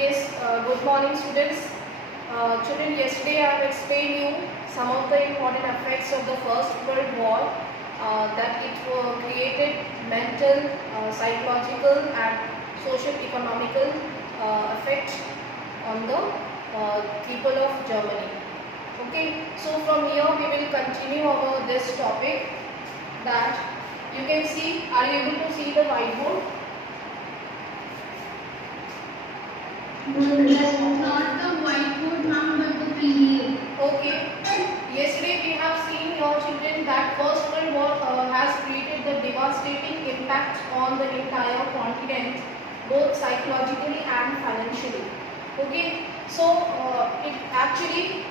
Yes, good morning students. Children, yesterday I have explained you some of the important effects of the First World War, that it created mental, psychological and social economical effect on the people of Germany. Okay, so from here we will continue over this topic. That you can see, are you able to see the whiteboard? Yes, not the whiteboard, ma'am, but the PDF. Okay. Yesterday we have seen, your children, that First World War has created the devastating impact on the entire continent, both psychologically and financially. Okay. So it actually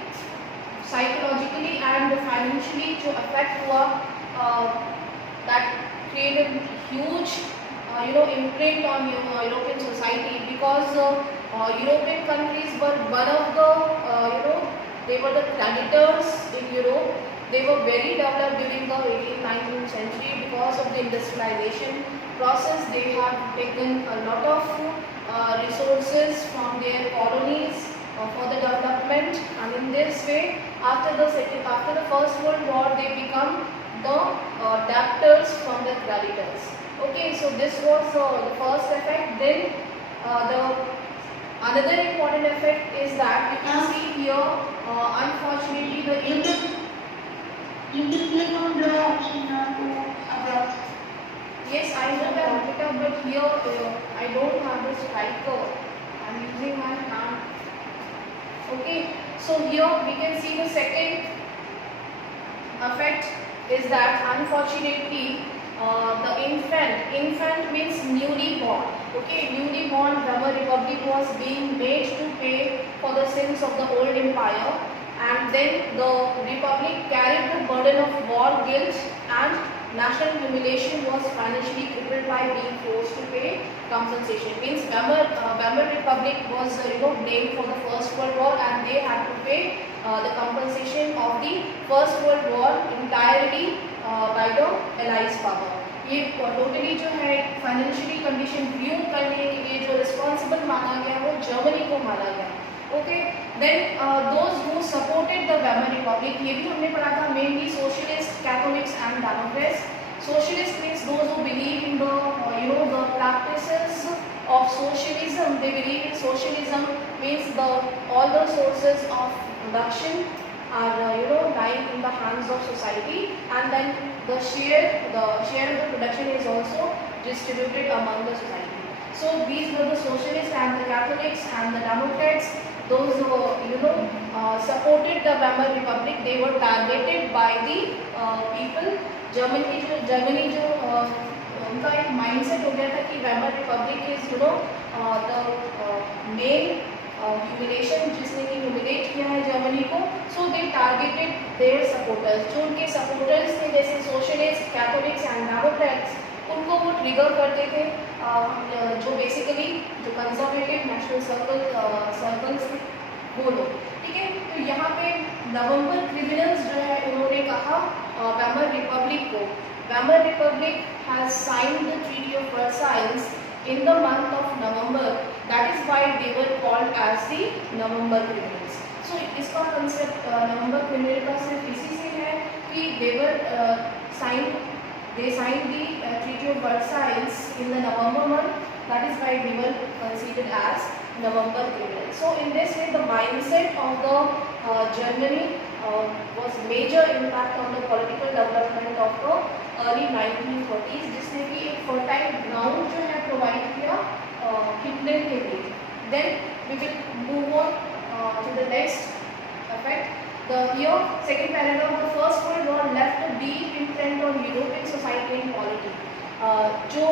psychologically and financially to affect that created huge imprint on European society, because European countries were one of the they were the creditors in Europe. They were very developed during the 18th, 19th century because of the industrialization process. They have taken a lot of resources from their colonies for the development, and in this way, after the First World War, they become the debtors from the creditors. Okay, so this was the first effect. Then the another important effect is that you can see here, unfortunately, You can click on the option about. yes, I know that it up, but here I don't have the striker. I'm using my hand. Okay, so here we can see the second effect is that, unfortunately, the infant means newly born. Okay, newly born Weimar Republic was being made to pay for the sins of the old empire, and then the republic carried the burden of war guilt, and national humiliation was financially crippled by being forced to pay compensation. Means Weimar Republic was blamed for the First World War, and they had to pay the compensation of the First World War entirely by the Allies power. ये टोटली जो है financially condition review करने के लिए जो रिस्पॉन्सिबल माना गया वो जर्मनी को माना गया. Okay, then those who supported the Weimar Republic, ये भी हमने पढ़ा था, mainly socialist, Catholics and democrats. Socialist means those who believe in the the practices of socialism. They believe in socialism means all the sources of production are lying in the hands of society, and then the share of the production is also distributed among the society. So these were the socialists and the Catholics and the Democrats. Those who supported the Weimar Republic, they were targeted by the people. Germany जो उनका एक माइंडसेट हो गया था कि Weimar Republic is the main humiliation, जिसने कि ह्यूमिलेट किया है जर्मनी को. सो दे टारगेटेड देयर सपोर्टर्स. जो उनके सपोर्टर्स थे, जैसे सोशलिस्ट, कैथोलिक्स एंड डेमोक्रेट्स, उनको वो ट्रिगर करते थे. जो बेसिकली जो कंजर्वेटिव नेशनल सर्कल्स थे वो लोग. ठीक है, तो यहाँ पे नवंबर क्रिमिनल्स जो है उन्होंने कहा वेमर रिपब्लिक को, Weimar Republic has signed the treaty of Versailles in the month of November. That is why they were called as the November criminals. So इसका concept November criminal का सिर्फ इसी से है कि they signed the Treaty of Versailles in the November month. That is why they were considered as November criminals. So in this way, the mindset of the Germany was major impact on the political development of the early 1930s, जिसने कि एक fertile ground जो है provide किया हिटलर के लिए. Then we will move on to the next effect. Here, second paragraph, the First World War left a deep imprint on European society and polity. जो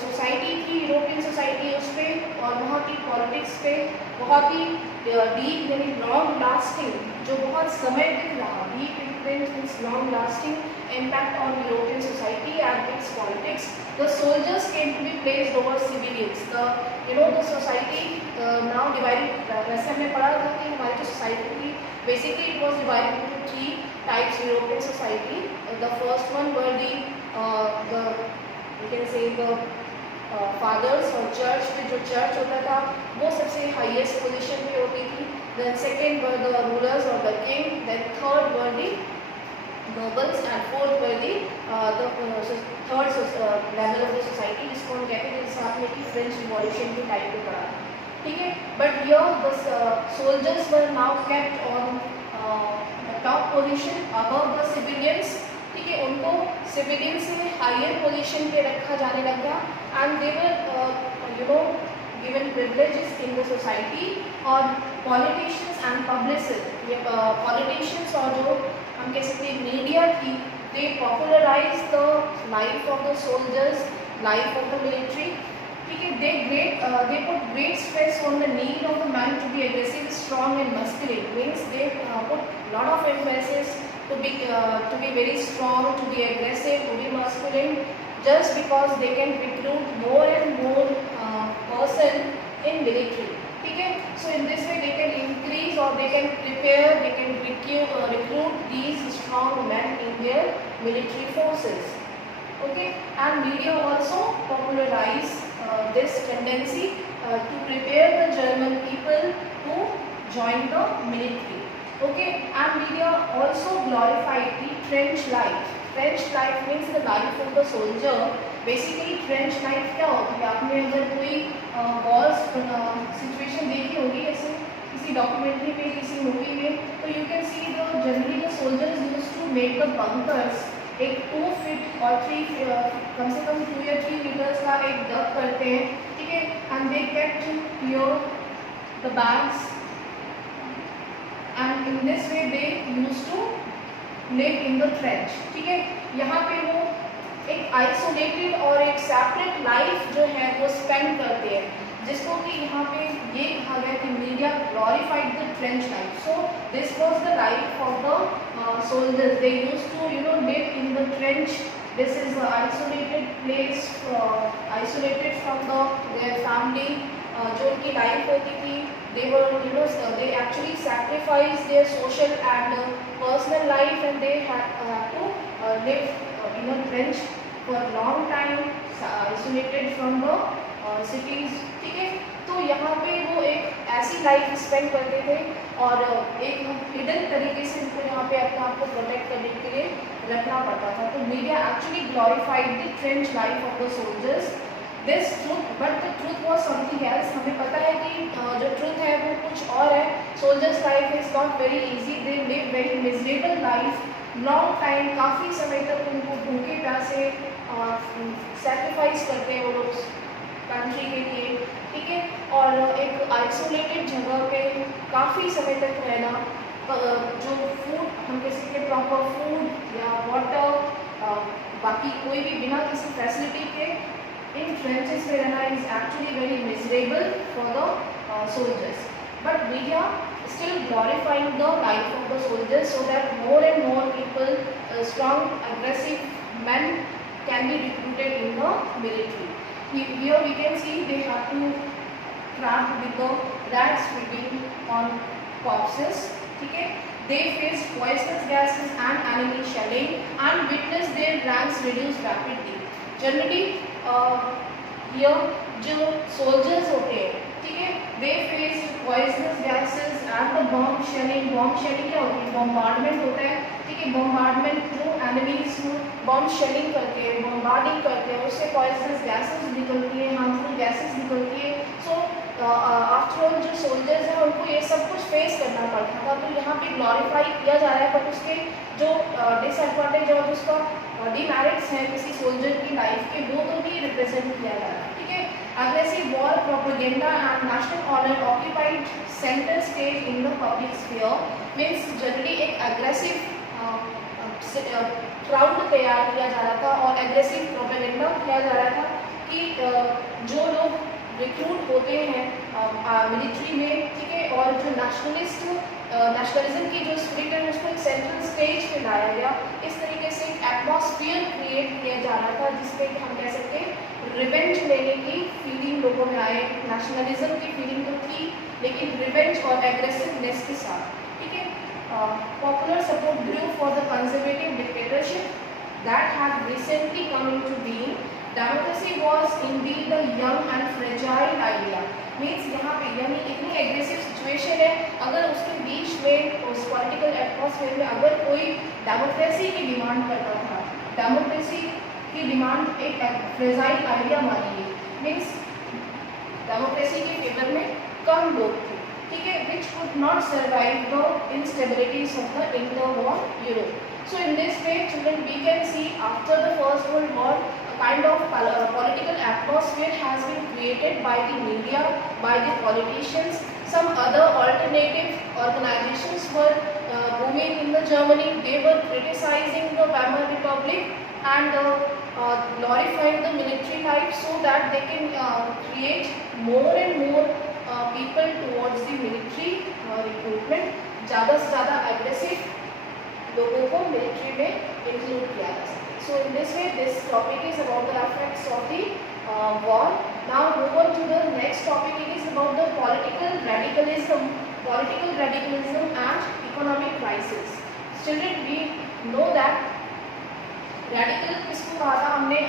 society थी, यूरोपियन सोसाइटी, उस पर और वहाँ की पॉलिटिक्स पे बहुत ही डीप यानी लॉन्ग लास्टिंग, जो बहुत समय तक रहा, deep imprint means long lasting impact on European society and its politics. The soldiers came to be placed over civilians. The society now divided. वैसे हमने पढ़ा था कि हमारी जो सोसाइटी थी, basically it was divided into three types European society. The first one were the you can say the fathers और church में जो चर्च होता था वो सबसे हाईएस्ट पोजीशन पे होती थी. Then second were the rulers और the king. Then third were the nobles and fourth were the third level of the society, जिसको हम कहते हैं जैसे आपने कि फ्रेंच रिवॉल्यूशन के टाइम पे पढ़ा. ठीक है. But here the soldiers were now kept on top position above the civilians. ठीक है. उनको सिविलियन से हायर पोजीशन पे रखा जाने लग गया. And they were given privileges in the society. और पॉलिटिशियंस एंड पब्लिसिस्ट, ये पॉलिटिशियंस और जो हम कह सकते हैं मीडिया थी, they popularize the life of the soldiers, life of the military. ठीक है. they put great stress on the need of the man to be aggressive, strong and muscular. Means they put lot of emphasis to be very strong, to be aggressive, to be masculine, just because they can recruit more and more person in military. ठीक है. So in this way they can increase or they can prepare, they can recruit these strong men in their military forces. Okay. And media also popularize this tendency to prepare the German people to join the military. Okay. And media also glorified the trench life. Trench life means the life of the soldier. Basically trench life क्या होती है? आपने अगर कोई war situation देखी होगी ऐसे किसी डॉक्यूमेंट्री में, किसी मूवी में, तो you can see the generally the soldiers used to make the bunkers. एक 2 फीट और 3 कम से कम 2 या 3 मीटर्स का एक डग करते हैं. ठीक है. And they kept here the bags and in this way they used to live in the trench. ठीक है. यहाँ पे वो एक आइसोलेटेड और एक सेपरेट लाइफ जो है वो स्पेंड करते हैं, जिसको कि यहाँ पे ये कहा गया कि media glorified the trench life. So this was the life of the soldiers. They used to live in the trench. This is the isolated place, isolated from the their family. जो उनकी लाइफ होती थी, they actually sacrificed their social and personal life, and they had to live in a trench for a long time, isolated from the cities. ठीक है. तो यहाँ पे वो एक ऐसी लाइफ स्पेंड करते थे और एक हिडन तरीके से उनको यहाँ पे अपने आप को प्रोटेक्ट करने के लिए रखना पड़ता था. तो media actually glorified the trench life of the soldiers. This truth, but the truth was something else. हमें पता है कि जो ट्रूथ है वो कुछ और है. Soldiers life is not very easy. They live very miserable life long time. काफ़ी समय तक उनको भूखे प्यासे सेक्रीफाइस करते हैं वो लोग कंट्री के लिए. ठीक है. और एक आइसोलेटेड जगह पे काफ़ी समय तक रहना, जो फूड हम कह सकते हैं प्रॉपर फूड या वाटर, बाकी कोई भी बिना किसी फैसिलिटी के इन ट्रेंचेस में रहना is actually very miserable for the soldiers. But media still glorifying the life of the soldiers so that more and more people, strong, aggressive men can be recruited in the military. Here we can see they have to craft with the rats feeding on corpses. Okay? They face poisonous gases and enemy shelling and witness their ranks reduce rapidly. Generally, here जो soldiers होते हैं, ठीक है, they face poisonous gases and the bomb shelling. Bomb shelling क्या होती है? bombardment होता है. ठीक है. bombardment जो enemies bomb shelling करते हैं, bombarding करते हैं, उससे poisonous gases निकलती हैं, harmful gases निकलती है. So आफ्टर ऑल जो सोल्जर्स हैं उनको ये सब कुछ फेस करना पड़ता था. तो यहाँ पे ग्लोरीफाई किया जा रहा है, बट उसके जो डिसएडवांटेज और उसका डिमेरिट्स हैं किसी सोल्जर की लाइफ के, वो तो भी रिप्रेजेंट किया जा रहा है. ठीक है. aggressive war propaganda and national honor occupied center stage in the public sphere. means generally एक aggressive क्राउड तैयार किया जा रहा था और aggressive propaganda किया जा रहा था कि जो लोग रिक्रूट होते हैं मिलिट्री में, ठीक है, और जो नेशनलिज्म की जो स्पिरिट है उसको एक सेंट्रल स्टेज पे लाया गया. इस तरीके से एक एटमॉस्फेयर क्रिएट किया जा रहा था जिसपे हम कह सकते हैं रिवेंज लेने की फीलिंग लोगों में आए. नेशनलिज्म की फीलिंग तो थी, लेकिन रिवेंज और एग्रेसिवनेस के साथ. ठीक है. Popular support grew for the conservative dictatorship that had recently come into being democracy was indeed the young and fragile idea. Means यहाँ पे यानी इतनी एग्रेसिव सिचुएशन है, अगर उसके बीच में उस पॉलिटिकल एटमॉस्फेयर में अगर कोई डेमोक्रेसी की डिमांड करता था, डेमोक्रेसी की डिमांड एक फ्रेजाइल आइडिया मानी गई। मीन्स डेमोक्रेसी के फेवर में कम लोग थे, ठीक है, which could not survive the instabilities of the interwar Europe. So in this way, children, we can see after the First World War, a kind of political atmosphere has been created by the media, by the politicians. Some other alternative organizations were booming in the Germany. They were criticizing the Weimar Republic and glorifying the military life so that they can create more and more people towards the military recruitment. ज़्यादा से ज़्यादा aggressive लोगों को मिलिट्री में इंक्लूड किया जा सके। So in this way this topic is about the effects of the war. Now move on to the next topic, it is about the political radicalism and economic crisis. Children, we know that radical किसको कहा था हमने,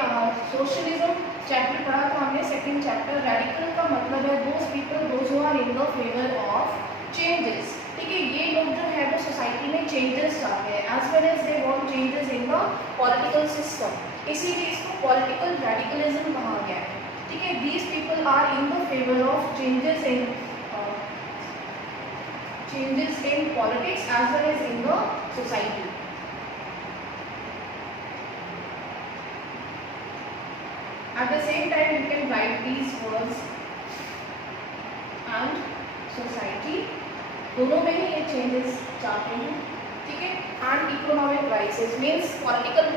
socialism chapter पढ़ा था हमने, second chapter. Radical का मतलब है those people those who are in the favour of changes, ठीक है, ये लोग जो है वो सोसाइटी में चेंजेस चाहते हैं, as well as they want changes in the political system, इसीलिए इसको पॉलिटिकल रेडिकलिज्म कहा गया है, ठीक है। These people are in the favour of changes in politics as well as in the society. At the same time, you can write these words and society, दोनों में ही ये चेंजेस चाहते हैं, ठीक है। And economic crisis means political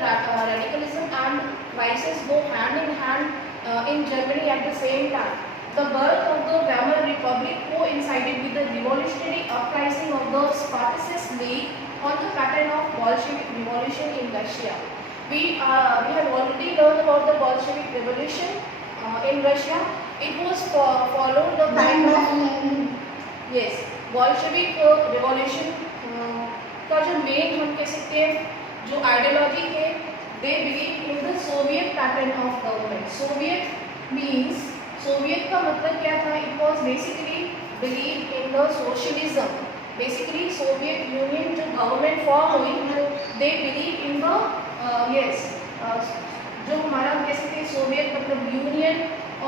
radicalism and crisis go hand in hand in Germany at the same time. The birth of the Weimar Republic coincided with the revolutionary uprising of the Spartacist League on the pattern of Bolshevik Revolution in Russia. We have already learned about the Bolshevik Revolution in Russia. It was followed the kind of yes Bolshevik Revolution का जो मेन हम कह सकते हैं जो आइडियोलॉजी थे, they believe in the Soviet pattern of government. Soviet means Soviet का मतलब क्या था, it was basically believe in the socialism. Basically Soviet union जो गवर्नमेंट फॉर्म हुई, they believe in the yes जो हमारा कह सकते हैं सोवियत मतलब यूनियन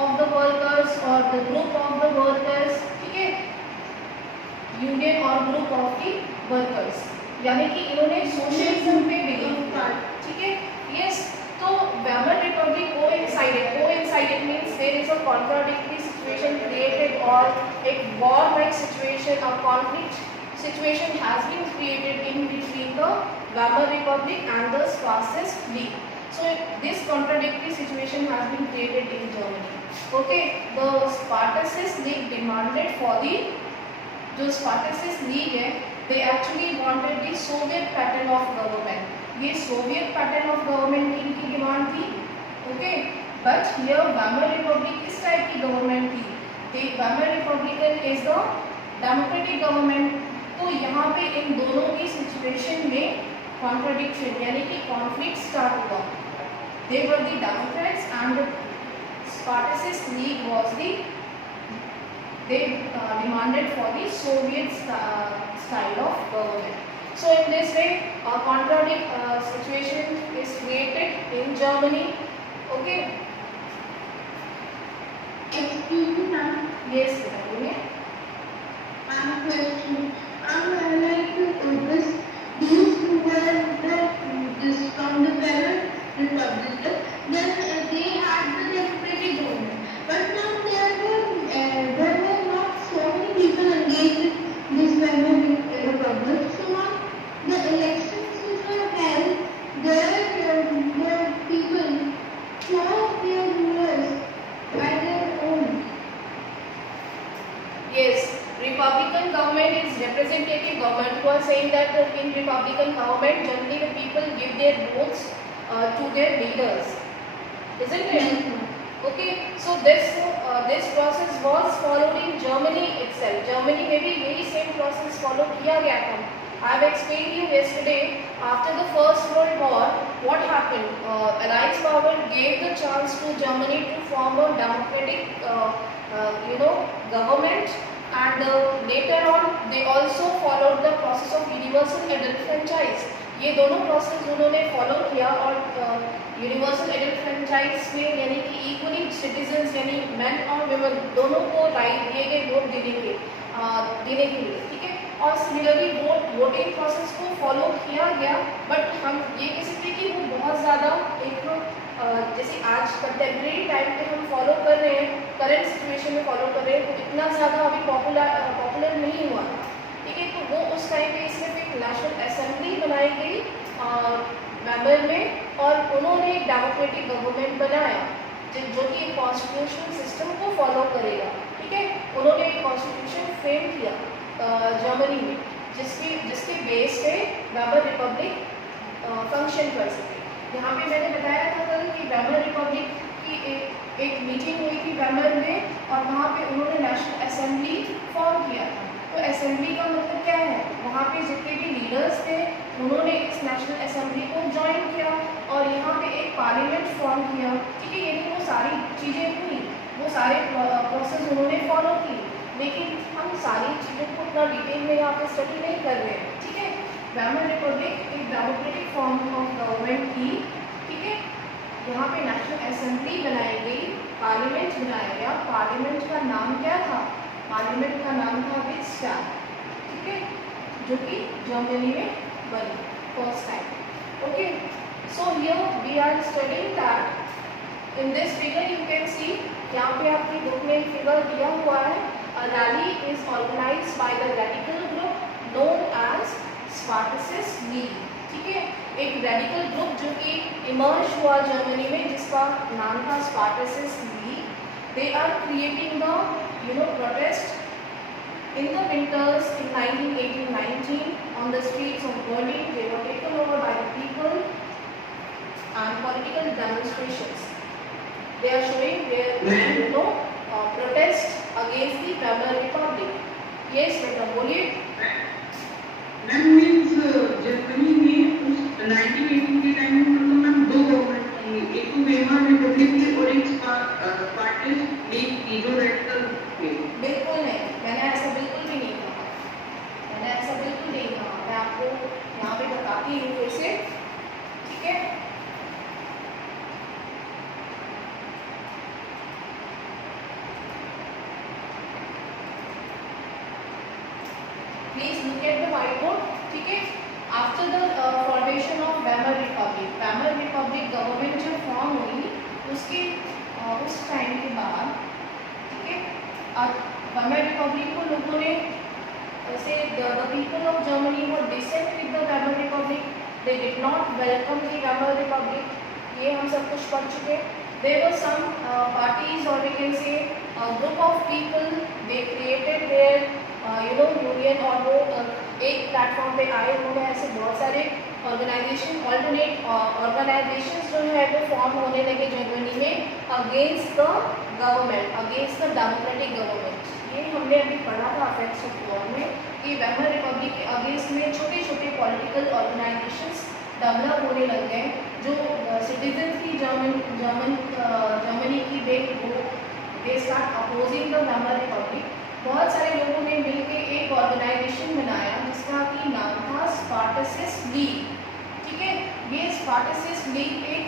ऑफ द वर्कर्स और the group of the workers, ठीक है, यूनियन और ग्रुप ऑफ द वर्कर्स, यानी कि इन्होंने सोशलिज्म पे बिलीव किया, ठीक है। यस, तो Weimar Republic coincided means there is a contradictory situation created or a war-like situation, a conflict situation has been created in between the Weimar Republic and the Spartacist League. So this contradictory situation has been created in Germany. Okay, the Spartacist League demanded for the जो Spartacist League है, they actually wanted the Soviet pattern of government. ये Soviet pattern of government की इनकी डिमांड थी, okay, but here Weimar Republic किस टाइप की गवर्नमेंट थी, Weimar Republican is the democratic government. तो यहाँ पे इन दोनों की सिचुएशन में कॉन्ट्रडिक्शन यानी कि कॉन्फ्लिक्ट स्टार्ट हुआ। They were the democrats and Spartacist League was the they demanded for the Soviet style of government. So in this way, a contradictory situation is created in Germany. Okay. Excuse me, ma'am. Yes, Vinay. I have a question. I would like to notice these who were this from the Weimar Republic, then they had the democratic government. But now there were not so many people engaged in this Weimar Republic. So now the elections which were held, there were people chose their rulers by their own. Yes, Republican government is representative government. You are saying that in Republican government, generally the people give their votes to their leaders, isn't it? Okay, so this process was followed in Germany itself. Germany में भी यही same process follow किया गया था. I have explained you yesterday. After the First World War, what happened? Allies power gave the chance to Germany to form a democratic, government, and later on they also followed the process of universal adult franchise. ये दोनों प्रोसेस उन्होंने फॉलो किया और universal adult franchise में यानी कि equally citizens यानी मैन और वुमेन दोनों को राइट दिए गए वोट देने के लिए, ठीक है। और सिमिलरली वोटिंग प्रोसेस को फॉलो किया गया, बट हम ये कह सकते हैं कि वो बहुत ज़्यादा एक जैसे आज कंटेम्प्रेरी टाइम पे हम फॉलो कर रहे हैं, करंट सिचुएशन में फॉलो कर रहे हैं, तो इतना ज़्यादा अभी पॉपुलर नहीं हुआ था, ठीक है। तो वो उस टाइम पे सिर्फ एक नेशनल असेंबली बनाई गई मेंबर में, और उन्होंने एक डेमोक्रेटिक गवर्नमेंट बनाया जो कि एक कॉन्स्टिट्यूशनल सिस्टम को फॉलो करेगा, ठीक है। उन्होंने एक कॉन्स्टिट्यूशन फ्रेम किया जर्मनी में, जिसके बेस पे वेमर रिपब्लिक फंक्शन कर सके। यहाँ पे मैंने बताया था कल कि वेमर रिपब्लिक की एक मीटिंग हुई थी वेमर में, और वहाँ पे उन्होंने नेशनल असेंबली फॉर्म किया था। तो असेंबली का मतलब क्या है, वहाँ पे जितने भी लीडर्स थे उन्होंने इस नेशनल असेंबली को ज्वाइन किया और यहाँ पे एक पार्लियामेंट फॉर्म किया, ठीक है। यानी वो सारी चीज़ें हुई, वो सारे प्रोसेस उन्होंने फॉलो की, लेकिन हम सारी चीज़ों को इतना डिटेल में यहाँ पे स्टडी नहीं कर रहे हैं, ठीक है। वेमर रिपब्लिक एक डेमोक्रेटिक फॉर्म ऑफ गवर्नमेंट थी, ठीक है। यहाँ पे नेशनल असेंबली बनाई गई, पार्लियामेंट बनाया गया। पार्लियामेंट का नाम क्या था? पार्लियामेंट का नाम था रिक्सटैग, ठीक है, जो कि जर्मनी में बनी first time. Okay, so here we are studying that in this figure you can see, यहाँ पे आपकी बुक में फिगर दिया हुआ है, a rally is organized by the radical group known as Spartacist League, ठीक है। एक रेडिकल ग्रुप जो कि इमर्ज हुआ जर्मनी में, जिसका नाम था Spartacist League. They are creating the protest in the winters in 1918-19 on the streets of Berlin. They were taken over by the people and political demonstrations. They are showing their protest against the Weimar Republic. Yes, madam, बोलिए। Ma'am means Germany में उस 1918 के टाइम में मतलब मैम दो गवर्नमेंट थी, एक तो वेमर रिपब्लिक थी और एक स्पार्टिस्ट लीग थी जो रेडिकल थे। बिल्कुल नहीं, मैंने ऐसा बिल्कुल भी नहीं कहा, मैंने ऐसा बिल्कुल नहीं कहा। मैं आपको यहाँ पे बताती हूँ फिर से, ठीक है। Please look at the white board, ठीक है। After the formation of Weimar Republic government जब फॉर्म हुई उसके उस टाइम के बाद, ठीक है, वेमर रिपब्लिक को लोगों ने ऐसे the people of Germany were dissent with the Weimar Republic, they did not welcome the Weimar Republic, ये हम सब कुछ पढ़ चुके। देयर वर सम पार्टीज और we can say group of people, they created their union, और वो एक प्लेटफॉर्म पे आए। उन्होंने ऐसे बहुत सारे ऑर्गेनाइजेशन, ऑल्टरनेट ऑर्गेनाइजेशंस जो है वो फॉर्म होने लगे जर्मनी में against the government, against the democratic government. ये हमने अभी पढ़ा था फैक्ट्स ऑफ वॉर में कि वेमर रिपब्लिक के अगेंस्ट में छोटे छोटे पॉलिटिकल ऑर्गेनाइजेशंस डेवलप होने लग गए, जो सिटीजन थी जर्मनी की, they start opposing the Weimar Republic. बहुत सारे लोगों ने मिलकर एक ऑर्गेनाइजेशन बनाया जिसका कि नाम था स्पार्टसिस्ट लीग, ठीक है। ये स्पार्टसिस्ट लीग एक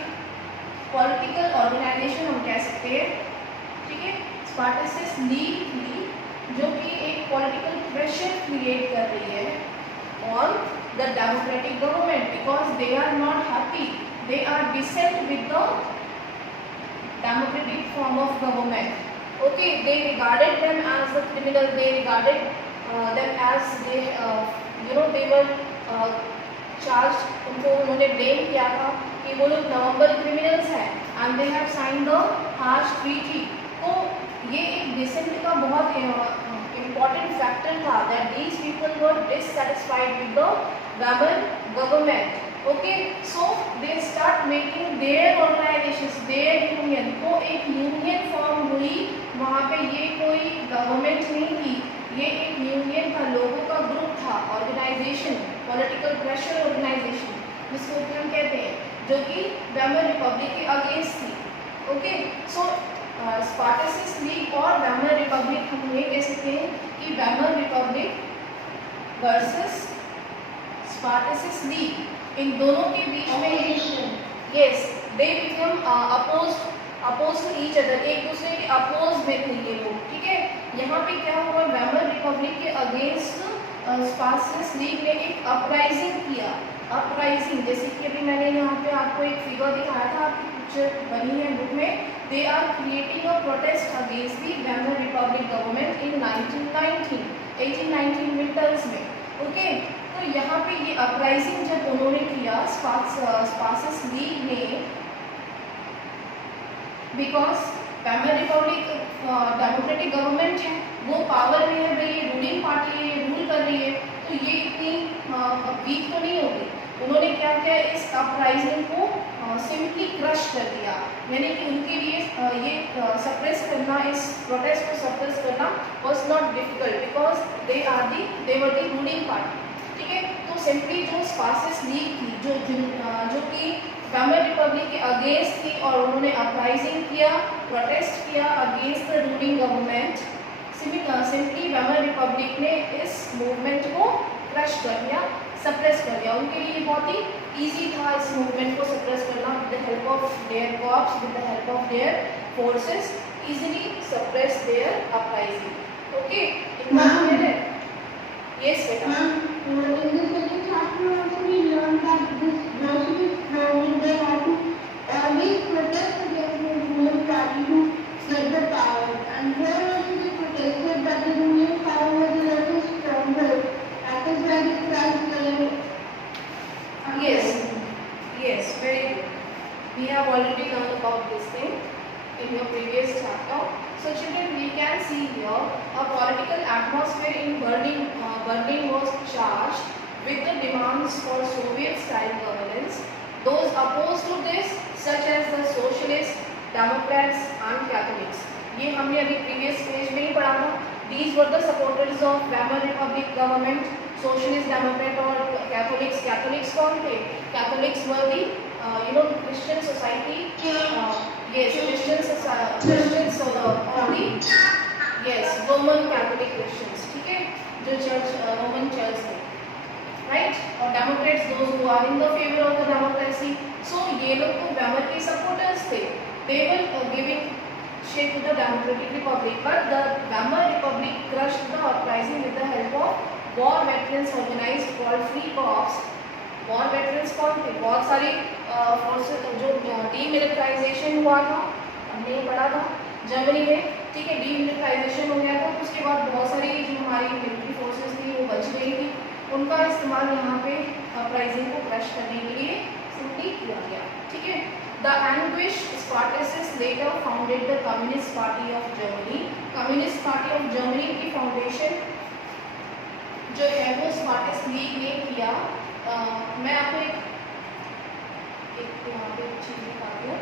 पॉलिटिकल ऑर्गेनाइजेशन हम कह सकते हैं, ठीक है। स्पार्टसिस्ट लीग थी जो कि एक पॉलिटिकल प्रेशर क्रिएट कर रही है on the democratic government, because they are not happy, they are dissent with the democratic form of government. Okay, they regarded them as the criminal, they regarded them as they were charged, उनको उन्होंने blame किया था कि वो लोग नवंबर criminals हैं and they have signed the harsh treaty। तो ये एक dissent का बहुत important factor था that these people were dissatisfied with the Weimar government। Okay, so they start making their organizations, their union। तो एक यूनियन फॉर्म हुई वहाँ पे, ये कोई गवर्नमेंट नहीं थी, ये एक यूनियन था, लोगों का ग्रुप था, ऑर्गेनाइजेशन, पॉलिटिकल प्रेशर ऑर्गेनाइजेशन, जिसको कि हम कहते हैं जो कि वेमर रिपब्लिक के अगेंस्ट थी। ओके, सो स्पार्टसिस्ट लीग और वेमर रिपब्लिक हम ये कह सकते हैं कि Weimar Republic versus Spartacist League, इन दोनों के बीच में yes they become oppose to each other, एक दूसरे के अपोज में थे ये लोग। ठीक है, यहाँ पे क्या हुआ, वेमर रिपब्लिक के अगेंस्ट स्पार्टसिस्ट लीग ने एक अपराइजिंग किया। अपराइजिंग जैसे कि अभी मैंने यहाँ पे आपको एक फिगर दिखाया था, आपकी पिक्चर बनी है बुक में, they are creating a protest against the Weimar Republic government in 1819 winters में। ओके, तो यहाँ पे ये अपराइजिंग जब उन्होंने किया स्पार्टसिस्ट लीग ने, because Weimar Republic democratic government है, वो पावर में है भाई, रूलिंग पार्टी है, ये रूल कर रही है, तो ये इतनी वीक तो नहीं होगी। उन्होंने क्या किया, इस अपराइजिंग को सिंपली क्रश कर दिया, यानी कि उनके लिए ये सप्रेस करना, इस प्रोटेस्ट को सप्रेस करना was not difficult because they were the ruling party. ठीक है, तो सिंपली जो स्पार्टसिस्ट लीग थी जो कि वेमर रिपब्लिक के अगेंस्ट थी और उन्होंने अपराइजिंग किया, प्रोटेस्ट किया against the ruling government, simply Weimar Republic ने इस मूवमेंट को क्रश कर दिया, सप्रेस कर दिया। उनके लिए बहुत ही ईजी था इस मूवमेंट को सप्रेस करना, with the help of their corps, with the help of their forces, easily suppress their uprising. Okay, इतना क्लियर है? यस बेटा। In the second chapter also we learned that this Bolshevik movement, they had to always protest against the ruling party to get the power, and here also they protested that the ruling power was a little stronger. That is why they crushed the Yes, very good. We have already learned about this thing in your previous chapter. So children, we can see here a political atmosphere in Berlin was charged with the demands for Soviet-style governance. Those opposed to this, such as the socialists, Democrats and Catholics. ये हमने अभी previous page में ही पढ़ा था. These were the supporters of Weimar Republic government, socialist, Democrat और Catholics. Catholics कौन थे? Catholics were the Christian society. Yes, Christians only. Yes, Roman Catholic Christians. ठीक है, जो चर्च रोमन चर्च थे, राइट। और democrats those who are in the favour of the democracy. So ये लोग तो वेमर के सपोर्टर्स थे, they were giving shape to the democratic republic, but the Weimar Republic crushed the uprising with the help of war veterans organized called Free Corps. War veterans कौन थे? बहुत सारी फोर्सेस जो डीमिलिटराइजेशन हुआ था, हमने पढ़ा था जर्मनी में। ठीक है, डीमिलिटराइजेशन हो गया था, उसके बाद बहुत सारी जो हमारी मिलिट्री फोर्सेस थी वो बच गई थी, उनका इस्तेमाल यहाँ पे अपराइजिंग को क्रश करने के लिए सिंपली किया गया। ठीक है, the anguished Spartacist later founded the Communist Party of Germany. Communist Party of Germany की फाउंडेशन जो है वो स्पार्टसिस्ट लीग ने किया। मैं आपको एक यहाँ पे चीज दिखाती हूँ।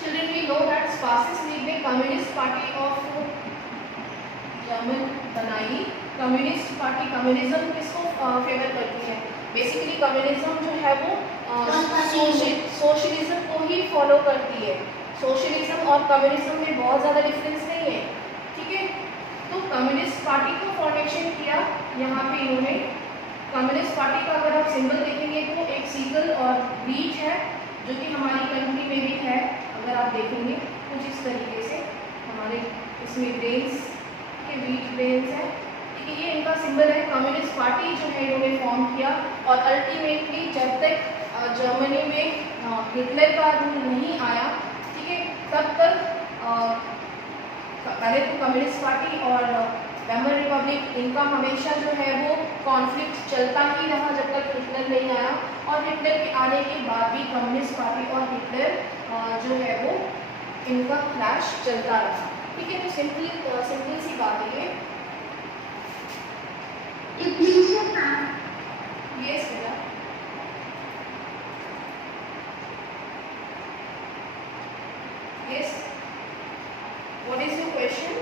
Children, we know that Spartacist League ने कम्युनिस्ट पार्टी ऑफ जर्मन बनाई। कम्युनिस्ट पार्टी, कम्युनिज्म किसको फेवर करती है? बेसिकली कम्युनिज्म जो है वो सोशलिज्म को ही फॉलो करती है। सोशलिज्म और कम्युनिज्म में बहुत ज़्यादा डिफरेंस नहीं है। ठीक है, तो कम्युनिस्ट पार्टी को फॉर्मेशन किया यहाँ पे इन्होंने। कम्युनिस्ट पार्टी का अगर आप सिंबल देखेंगे तो एक सीगल और बीच है, जो कि हमारी कंट्री में भी है। अगर आप देखेंगे कुछ इस तरीके से हमारे इसमें ब्रेन्स के बीच ब्रेन्स है। ठीक है, ये इनका सिंबल है। कम्युनिस्ट पार्टी जो है इन्होंने फॉर्म किया और अल्टीमेटली जब तक जर्मनी में हिटलर का रूल नहीं आया, ठीक है, तब तक पहले तो कम्युनिस्ट पार्टी और वेमर रिपब्लिक, इनका हमेशा जो है वो कॉन्फ्लिक्ट चलता ही रहा जब तक हिटलर नहीं आया। और हिटलर के आने के बाद भी कम्युनिस्ट पार्टी और हिटलर जो है वो इनका क्लैश चलता रहा। ठीक है, तो सिंपल सी बात है ये। यस बेटा, yes, what is your question?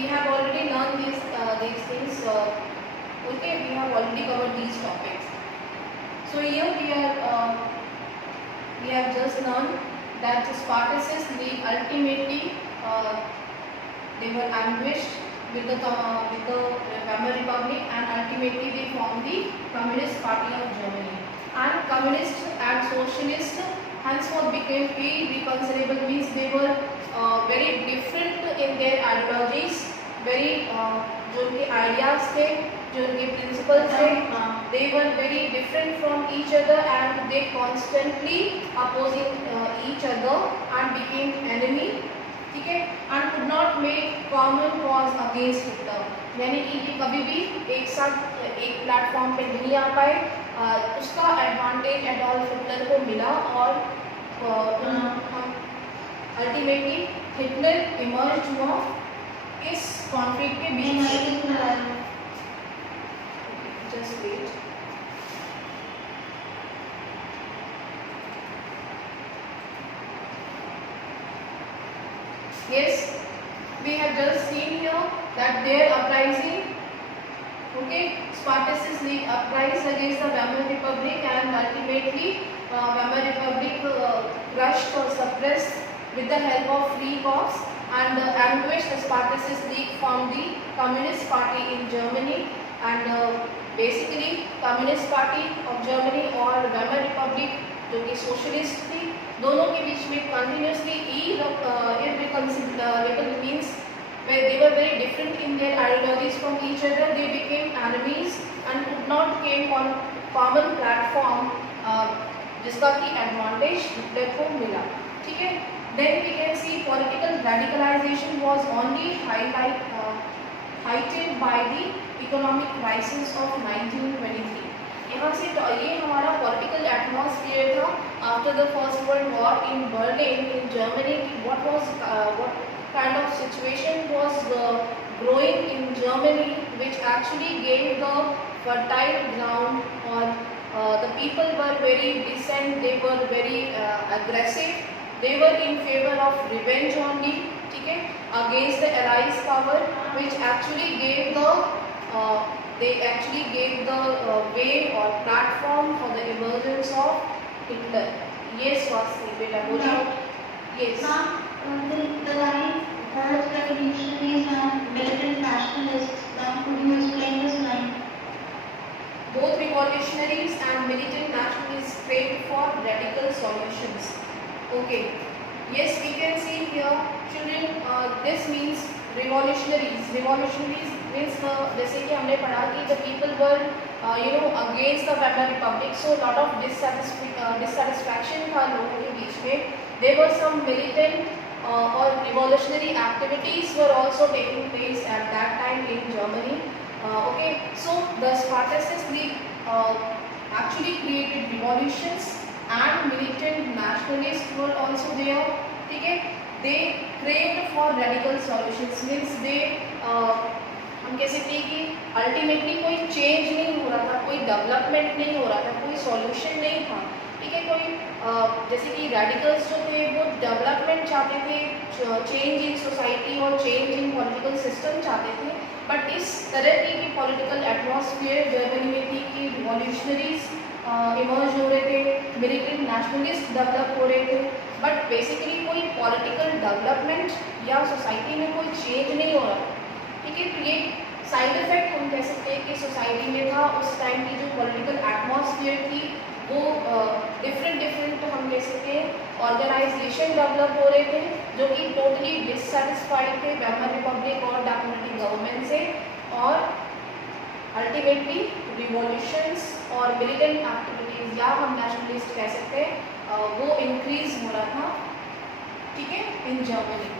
we have already learned these things. Okay, we have already covered these topics. So here we have just learned that the Spartacists, they ultimately they were ambushed with the Weimar Republic, and ultimately they formed the Communist Party of Germany. And communists and socialists henceforth became irreconcilable, means they were very different in their ideologies, very जो उनके ideas थे, जो उनके principles थे, they were very different from each other, and they constantly opposing each other and became enemy. ठीक है, and could not make common cause against Hitler. यानी कि ये कभी भी एक साथ एक प्लेटफॉर्म पे नहीं आ पाए. उसका एडवांटेज एडोल्फ हिटलर को मिला, और अल्टीमेटली हिटलर इमर्ज हुआ इस कॉन्फ्लिक्ट के बीच में. Just wait. Yes, we have just seen here that their uprising, okay, Spartacist League uprised against the Weimar Republic, and ultimately Weimar Republic crushed or suppressed with the help of Free Corps, and ambushed the Spartacist League from the Communist Party in Germany, and basically Communist Party of Germany और Weimar Republic जो कि सोशलिस्ट थी, दोनों के बीच में continuously irreconcilable means where they were very different in their ideologies from each other, they became enemies and could not came on common platform, जिसका की एडवांटेज हिटलर को मिला. ठीक है, then we can see political radicalization was only heightened by the economic crisis of 1923. यहाँ से तो ये हमारा पॉलिटिकल एटमॉस्फेयर था after the first world war in Berlin in Germany. what kind of situation was growing in Germany, which actually gave the fertile ground, or the people were very decent, they were very aggressive, they were in favor of revenge only, ठीक है, against the Allies power, which actually gave the way or platform for the emergence of Hitler. Yes, Swasti, beta बोलिए. Yes. The line both revolutionaries and militant nationalists. Now, could you explain this line? Both revolutionaries and militant nationalists prayed for radical solutions. Okay. Yes, we can see here, children. This means revolutionaries. Revolutionaries means जैसे कि हमने पढ़ा कि the people were against the Weimar Republic, so lot of dissatisfaction था लोगों के बीच में. There were some militant or revolutionary activities were also taking place at that time in Germany. Okay, so the Spartacist League actually created revolutions, and militant nationalists were also there. ठीक है, they craved for radical solutions, means they हम कह सकते हैं कि अल्टीमेटली कोई चेंज नहीं हो रहा था, कोई डेवलपमेंट नहीं हो रहा था, कोई सॉल्यूशन नहीं था. ठीक है, कोई जैसे कि रेडिकल्स जो थे वो डेवलपमेंट चाहते थे, चेंज इन सोसाइटी और चेंज इन पॉलिटिकल सिस्टम चाहते थे. बट इस तरह की पॉलिटिकल एटमॉस्फेयर जर्मनी में थी कि रिवॉल्यूशनरीज इमर्ज हो रहे थे, मिलिटेंट नेशनलिस्ट डेवलप हो रहे थे, बट बेसिकली कोई पॉलिटिकल डेवलपमेंट या सोसाइटी में कोई चेंज नहीं हो रहा. ठीक है, तो ये साइड इफेक्ट हम कह सकते हैं कि सोसाइटी में था. उस टाइम की जो पॉलिटिकल एटमॉस्फेयर थी वो डिफरेंट हम कह सकते हैं ऑर्गेनाइजेशन डेवलप हो रहे थे जो कि टोटली डिससेटिस्फाइड थे वेमर रिपब्लिक और डेमोक्रेटिक गवर्नमेंट से, और अल्टीमेटली रिवॉल्यूशंस और मिलिटेंट एक्टिविटीज़ या हम नेशनलिस्ट कह सकते हैं वो इंक्रीज हो रहा था. ठीक है, इन जर्मनी.